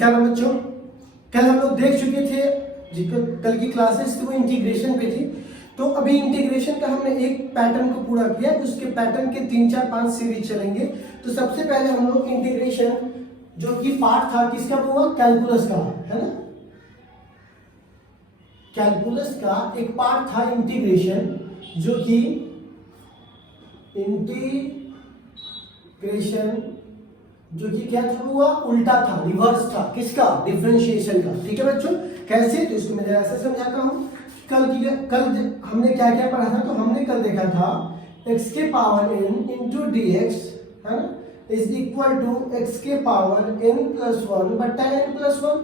नमस्कार बच्चों, कल हम लोग देख चुके थे जिसको कल की क्लासेस थी वो इंटीग्रेशन पे थी। तो अभी इंटीग्रेशन का हमने एक पैटर्न को पूरा किया, उसके पैटर्न के 3 4 5 सीरीज चलेंगे। तो सबसे पहले हम लोग इंटीग्रेशन जो कि पार्ट था किसका हुआ, कैलकुलस का, है ना। कैलकुलस का एक पार्ट था इंटीग्रेशन जो कि इंटीग्रेशन जो कि क्या था, हुआ उल्टा था, रिवर्स था, किसका, डिफरेंशिएशन का। ठीक है बच्चों, कैसे, तो इसको मैं जरा ऐसे समझाता हूँ। कल हमने क्या क्या पढ़ा था, तो हमने कल देखा था x के power n into D x, है ना, इज इक्वल टू x के पावर n प्लस वन बट्टा n प्लस वन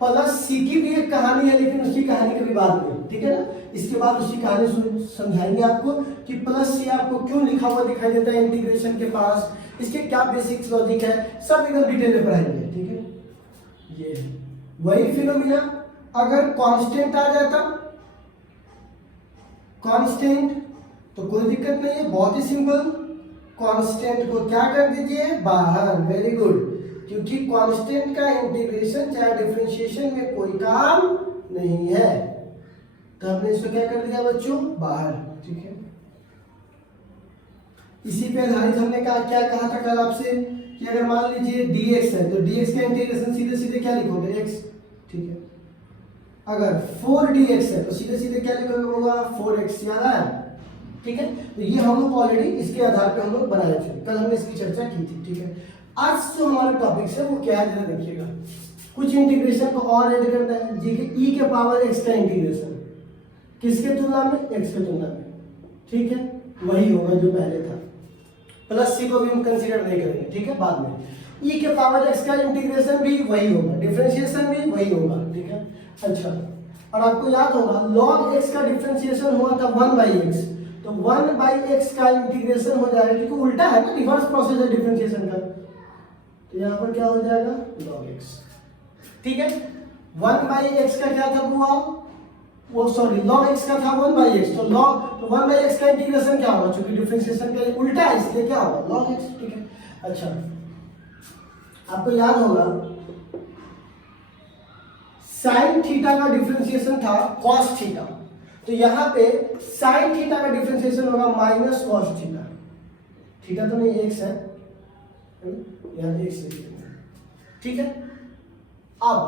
प्लस सी की भी एक कहानी है, लेकिन उसकी कहानी कभी बाद में, ठीक है ना। इसके बाद उसकी कहानी समझाएंगे आपको कि प्लस सी आपको क्यों लिखा हुआ दिखाई देता है इंटीग्रेशन के पास, इसके क्या बेसिक्स लॉजिक है, सब एकदम डिटेल में पढ़ाएंगे। ठीक है, ये वही फिनोमिना अगर कांस्टेंट आ जाता, कांस्टेंट, तो कोई दिक्कत नहीं है, बहुत ही सिंपल, कांस्टेंट को क्या कर दीजिए, बाहर। वेरी गुड, क्योंकि कांस्टेंट का इंटीग्रेशन चाहे डिफरेंशिएशन में कोई काम नहीं है, तो हमने इसको क्या कर दिया बच्चों, बाहर। ठीक है, इसी पे आधारित हमने क्या कहा था कल आपसे कि अगर मान लीजिए dx है तो dx का इंटीग्रेशन सीधे सीधे क्या लिखोगे, x। ठीक है, अगर 4dx है तो सीधे सीधे क्या लिखोगे, होगा 4x, याद आया। ठीक है, तो ये हम लोग ऑलरेडी इसके आधार पे हम लोग बनाए थे, कल हमने इसकी चर्चा की थी। ठीक है, आज जो हमारा टॉपिक है वो क्या है, जरा देखिएगा। कुछ इंटीग्रेशन को और ऐड करना है, जी के e के पावर x का इंटीग्रेशन किसके तुलना में, x के तुलना में। ठीक है, वही होगा जो पहले था, प्लस सी को भी हम कंसीडर नहीं करेंगे। ठीक है, बाद में e के पावर x का इंटीग्रेशन भी वही होगा, डिफरेंशिएशन भी वही होगा। ठीक है, अच्छा, और आपको याद होगा log x का डिफरेंशिएशन हुआ था 1/x, तो 1/x का इंटीग्रेशन हो जाएगा, क्योंकि उल्टा है ना, रिवर्स प्रोसेस है डिफरेंशिएशन का, तो यहाँ पर क्या हो जाएगा, log x। ठीक है, 1/x का क्या था हुआ, वो सॉरी log x का था 1/x, तो 1/x का इंटीग्रेशन क्या होगा, क्योंकि डिफरेंशिएशन का उल्टा है इसलिए क्या होगा, log x। ठीक है, अच्छा, आपको याद होगा sin थीटा का डिफरेंशिएशन था cos थीटा, तो यहाँ पे sin थीटा का डिफरेंशिएशन होगा माइनस cos थीटा। थीटा तो नहीं x है, यहाँ x लिख देंगे। ठीक है, अब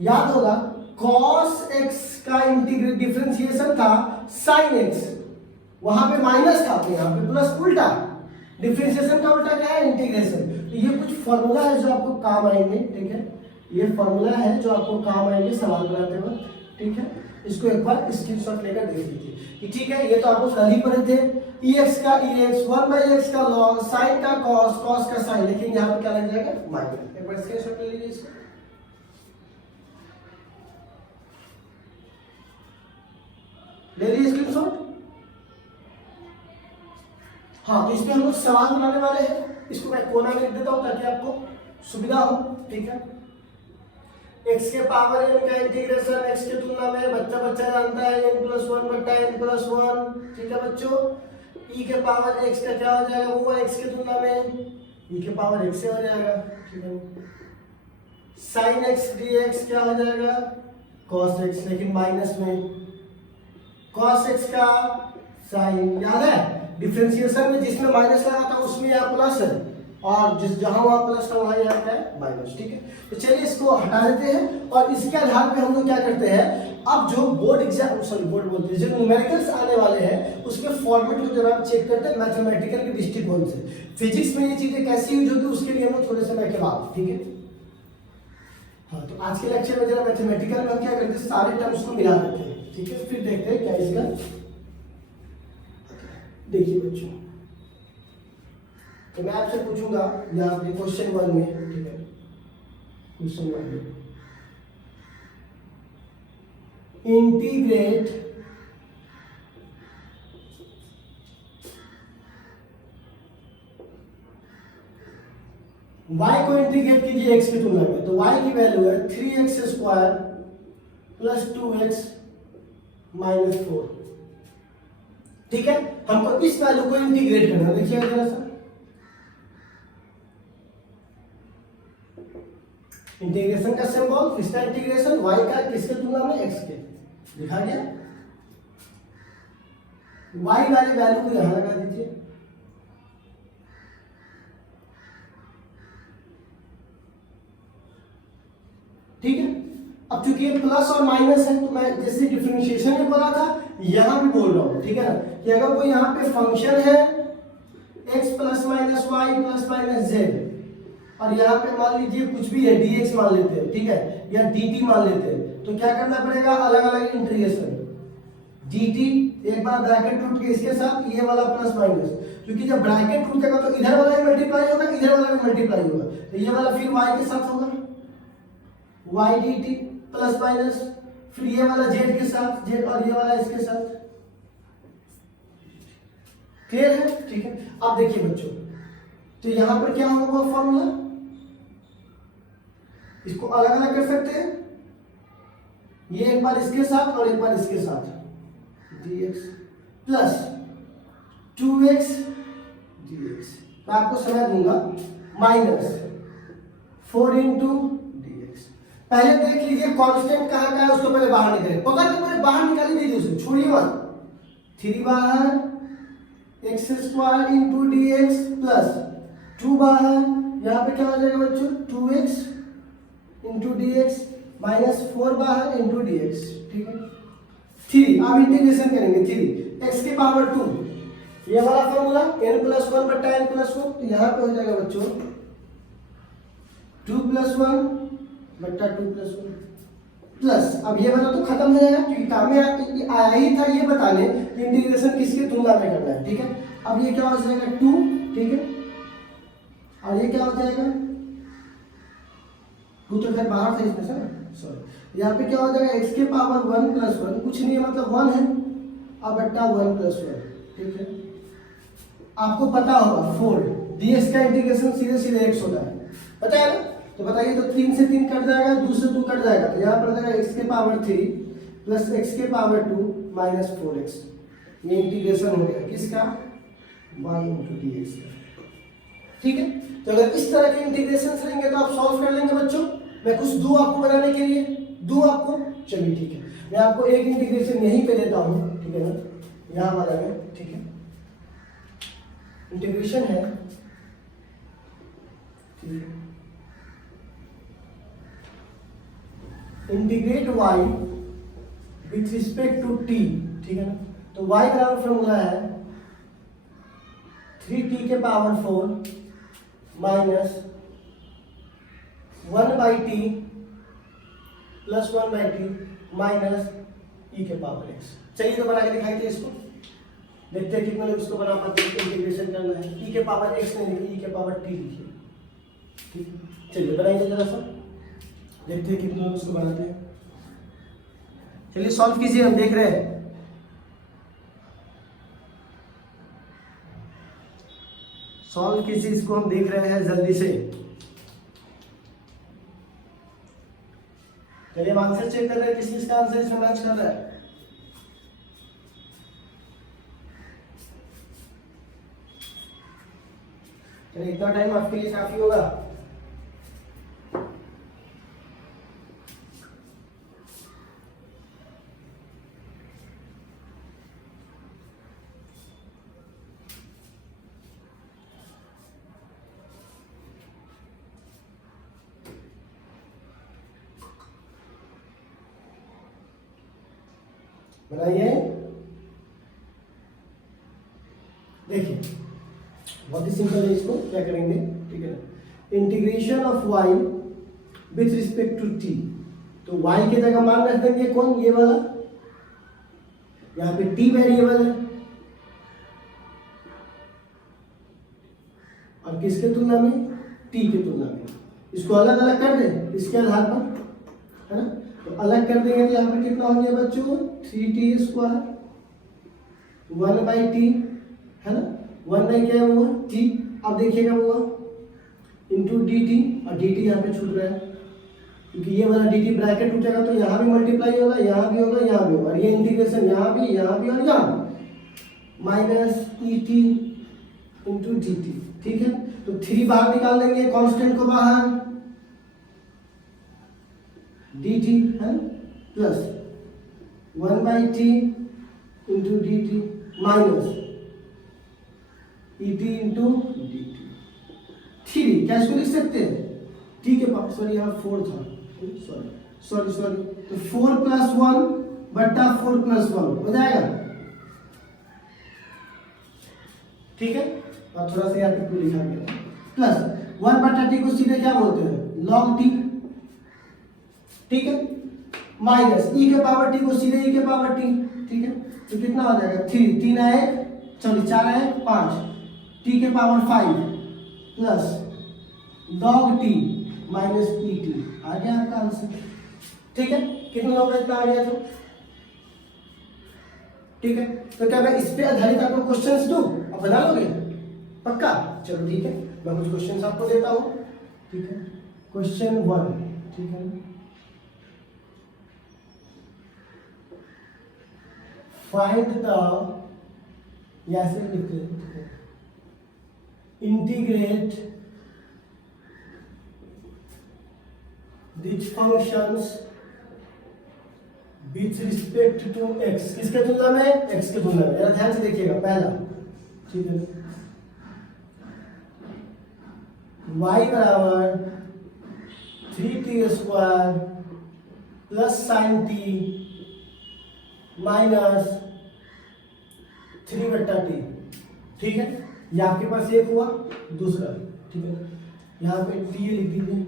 याद होगा cos x का इंटीग्रेट डिफरेंशिएशन था sin x, वहां पे माइनस था तो यहाँ पे प्लस, उल्टा डिफरेंशिएशन का उल्टा क्या है, इंटीग्रेशन। तो ये कुछ फॉर्मूला है जो आपको काम आएंगे। ठीक है, ये फॉर्मूला है जो आपको काम आएंगे सवाल बनाते वक्त। ठीक है, इसको एक बार स्क्रीनशॉट लेकर देख लीजिए। ठीक है, ये तो आपको कल ही पढ़े थे, ex का ex, 1/x का log, sin का cos, cos का sin, लेकिन यहाँ पे क्या लग जाएगा, माइनस। एक बार स्क्रीनशॉट ले लीजिए इसको, ले लीजिए स्क्रीनशॉट। हाँ, तो इसमें हम लोग सवाल बनाने वाले हैं, इसको मैं कोना में लिख देता हूँ ताकि आपको सुविधा हो। ठीक है, x के पावर n का इंटीग्रेशन x के तुलना में बच्चा जानता है n प्लस वन बट्टा n प्लस वन। ठीक है बच्चों, e के पावर x का क्या हो जाएगा, वो x के तुलना में e के पावर x से हो जाएगा। ठीक है, sin x dx क्या हो जाएगा, cos x, लेकिन माइनस में cos x का sin, याद है डिफरेंशिएशन में जिसमें माइनस लगा था उसमें यहाँ प्लस है, और जिस जहां वहां प्लस था वहां यहाँ क्या है, माइनस। ठीक है, तो चलिए इसको हटा देते हैं, और इसके आधार पे हम लोग क्या करते हैं, अब जो बोर्ड एग्जाम, सॉरी बोर्ड बोलते हैं, जो न्यूमेरिकल्स आने वाले हैं उसके फॉर्मेट को जरा चेक करते हैं मैथमेटिकल के दृष्टिकोण से। फिजिक्स में ये चीजें कैसी यूज होती है उसके लिए हम लोग थोड़े समय के बाद। ठीक है, हाँ, तो आज के लेक्चर में जरा मैथमेटिकल में हम क्या करते हैं, सारे टर्म्स को मिला देते हैं। ठीक है, फिर देखते हैं क्या इसका। देखिए बच्चों, तो मैं आपसे पूछूंगा यहाँ पे क्वेश्चन 1 में। ठीक है, क्वेश्चन 1 में इंटीग्रेट y को इंटीग्रेट कीजिए x की तुलना में, तो y की वैल्यू है 3x square plus 2x minus 4। ठीक है, हमको इस वैल्यू को इंटीग्रेट करना है। देखिए जरा सा, इंटीग्रेशन का सिंबल, किसका इंटीग्रेशन, y का, किसके तुलना में, x के, लिखा गया। y वाले वैल्यू को यहां लगा दीजिए, ठीक है। अब चूंकि ये प्लस और माइनस है तो मैं जैसे डिफरेंशिएशन में बोला था यहां भी बोल रहा हूं, ठीक है ना, कि अगर कोई यहां पे फंक्शन है x plus minus y plus minus z और यहाँ पे मान लीजिए कुछ भी है dx मान लेते हैं, ठीक है, या dt मान लेते हैं, तो क्या करना पड़ेगा, अलग अलग इंटीग्रेशन, dt एक बार ब्रैकेट टूट के इसके साथ ये वाला प्लस माइनस, क्योंकि जब ब्रैकेट टूटेगा तो इधर वाला भी मल्टीप्लाई होगा, इधर वाला भी मल्टीप्लाई होगा, तो ये वाला फिर y के साथ होगा, y dt प्लस माइनस, फिर ये वाला z के साथ, z और ये वाला इसके साथ। क्लियर है, ठीक है। अब देखिए बच्चों, तो यहां पर क्या होगा फॉर्मूला, इसको अलग अलग कर सकते हैं, ये एक बार इसके साथ और एक बार इसके साथ, dx प्लस 2x dx, मैं आपको समय दूंगा, माइनस 4 इंटू dx। पहले देख लीजिए कांस्टेंट कहां का है, उसको पहले बाहर निकालिए, पकड़ के पहले बाहर निकाली दीजिए, उसे छोड़िए मत, 3 बाहर x square into dx plus 2 बाहर, यहाँ पे क्या हो जाएगा बच्चों, 2x इंटू dx माइनस 4 बाहर इंटू dx, ठीक है। 3 अब इंटीग्रेशन करेंगे, 3 x के पावर 2, ये वाला फॉर्मूला n प्लस 1 बटा n प्लस 1, तो यहाँ पे हो जाएगा बच्चों 2 प्लस 1 बटा 2 प्लस 1 प्लस, अब ये वाला तो खत्म हो जाएगा क्योंकि काम में आया ही था ये बताने कि इंटीग्रेशन किसके तुलना में करना है, ठीक है। अब ये क्या हो जाएगा 2, ठीक है, और ये क्या हो जाएगा 2 तो खैर बाहर था इसमें से, सॉरी, यहाँ पे क्या हो जाएगा x के पावर 1 प्लस 1, कुछ नहीं है मतलब 1 है, अब बट्टा 1 प्लस 1, ठीक है। आपको पता होगा 4 dx का इंटीग्रेशन सीधे सीधे x होता है, पता है ना, तो बताइए, तो 3 से 3 कट जाएगा, 2 से 2 कट जाएगा, तो यहाँ पर आ जाएगा x के पावर 3 प्लस x के पावर 2 माइनस 4x, ये इंटीग्रेशन हो गया किसका, y इंटू dx का, ठीक है। तो अगर इस तरह के इंटीग्रेशन रहेंगे तो आप सॉल्व कर लेंगे बच्चों, मैं कुछ दूं आपको बनाने के लिए, दूं आपको, चलिए ठीक है, मैं आपको एक इंटीग्रेशन यहीं पे देता हूं, ठीक है ना, यहाँ वाला में, ठीक है, इंटीग्रेशन है, ठीक है, integrate y with respect to t, ठीक है ना, तो y का फॉर्मूला है 3t के power 4 minus 1 by T plus 1 by T minus E के पावर x। चलिए तो बना के दिखाई थी इसको, देखते हैं कितने लोग इसको बना पाते हैं, इंटीग्रेशन करना है, ई के पावर x नहीं लिखिए, ई के पावर टी लिखिए, ठीक है। चलिए बनाइए जरा सा, देखते हैं कितने लोग इसको बनाते हैं, चलिए सॉल्व कीजिए, हम देख रहे हैं। सॉल्व कीजिए इसको, हम देख रहे हैं जल्दी से। चलिए हम आंसर चेक कर रहे हैं, किस किसका आंसर इसमें मैच कर रहा है। चलिए इतना टाइम आपके लिए काफी होगा। बनाइए, देखिए बहुत ही सिंपल है, इसको क्या करेंगे, ठीक है ना, integration of y with respect to t, तो y की जगह मान रख देंगे कौन, ये वाला, यहाँ पे t वेरिएबल है, और किसके तुलना में, t के तुलना में, इसको अलग अलग कर दें इसके आधार पर, है ना, तो अलग कर देंगे तो यहाँ पर कितना हो गया बच्चों, 3t स्क्वायर 1 बाई टी, है ना, 1 बाई क्या हुआ t, अब देखिएगा हुआ इंटू डी टी, और डी टी यहाँ पे छूट रहा है क्योंकि ये वाला डी टी ब्रैकेट उठेगा तो यहाँ भी मल्टीप्लाई होगा, यहाँ भी होगा, यहाँ भी होगा, और ये इंटीग्रेशन यहाँ भी और यहाँ भी, minus E T into D T, ठीक है। तो 3 बाहर निकाल देंगे, कांस्टेंट को बाहर, dt है plus 1/t into dt minus et into dt। 3 क्या इसको लिख सकते हैं t के पास, सॉरी यहाँ 4 था, सॉरी तो 4 + 1 बट्टा 4 + 1 हो जाएगा, ठीक है। और थोड़ा सा यहाँ पे 2 लिखा गया प्लस 1/t को सीधे क्या बोलते हैं log t, ठीक है, माइनस e के पावर t को सीधे e के पावर t, ठीक है। तो कितना हो जाएगा 3 3 आए सॉरी 4 आए 5 t के power 5 plus log t minus et आ गया आपका आंसर, ठीक है। कितना होगा इतना आ गया तो, ठीक है। तो क्या मैं इस पे आधारित आपको क्वेश्चंस दूं, आप बना लोगे पक्का? चलो ठीक है, मैं कुछ क्वेश्चंस आपको देता हूं, ठीक है। क्वेश्चन 1, ठीक है, फाइंड द, या से लिखते हैं integrate this functions with respect to x, किसके तुलना में? x के तुलना में। ध्यान से देखिएगा पहला, ठीक है, y बराबर 3t² plus sin t minus 3/t, ठीक है। ये आपके पास एक हुआ, दूसरा, ठीक है, यहाँ पे t लिख दीजिए,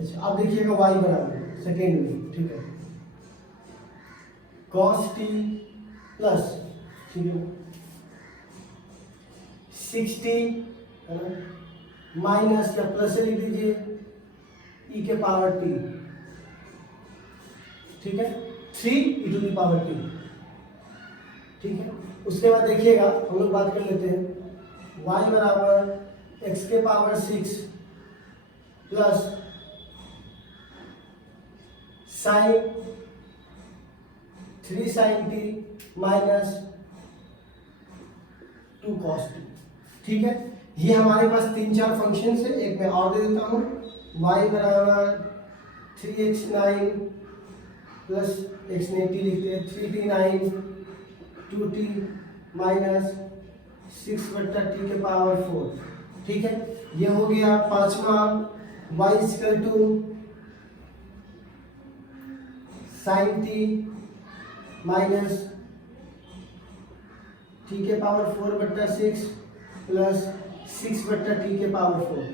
अच्छा। अब देखिएगा y बराबर सेकेंड में, ठीक है, cos t प्लस, ठीक है, 6t है ना, माइनस या प्लस से लिख दीजिए e के पावर t, ठीक है, 3e⁻t, ठीक है। उसके बाद देखिएगा हम लोग बात कर लेते हैं, y बराबर x के power 6 plus sin 3 sin t minus 2 cos t, ठीक है। ये हमारे पास 3-4 फंक्शन है, एक मैं और दे देता हूँ, y बराबर 3x9 प्लस x ने t लिखते हैं 3t9 2t माइनस 6/t के पावर 4, ठीक है। ये हो गया पांचवा, y = sin t minus t के पावर 4/6 प्लस 6/t के पावर 4,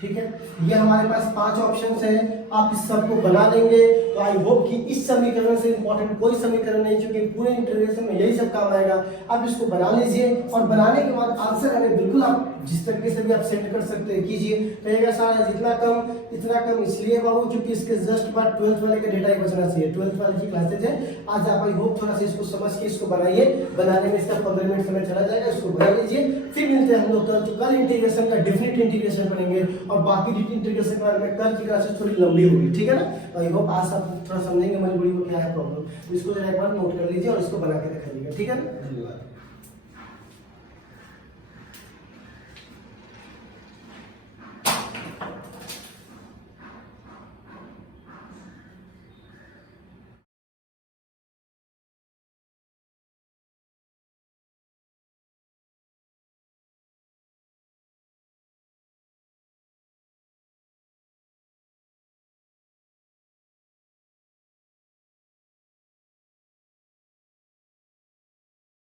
ठीक है। ये हमारे पास 5 ऑप्शंस हैं, आप इस सबको बना लेंगे तो आई होप कि इस समीकरण से इंपॉर्टेंट कोई समीकरण नहीं, क्योंकि पूरे इंटीग्रेशन में यही सब काम आएगा। आप इसको बना लीजिए और बनाने के बाद आंसर हमें बिल्कुल आप जिस तरीके से भी आप सेंड कर सकते हैं कीजिए। तो ये सारा जितना कम इतना कम इसलिए बाबू क्योंकि इसके जस्ट बाद 12th वाले का डेटा ही बचना चाहिए, 12th वाले की क्लासेज है। आज आप आई होप थोड़ा सा इसको समझ के इसको बनाइए, बनाने में इसका 15 मिनट समय चला जाएगा, इसको बना लीजिए। फिर मिलते हैं हम लोग कल, तो कल इंटीग्रेशन का डेफिनेट इंटीग्रेशन बनेंगे और बाकी इंटीग्रेशन के बारे में कल की क्लासेस थोड़ी लंबी होगी, ठीक है ना। आई होप आज आप थोड़ा समझेंगे मजबूरी को क्या है प्रॉब्लम, इसको जरा एक बार नोट कर लीजिए और इसको बना के दिखाइएगा, ठीक है ना। धन्यवाद।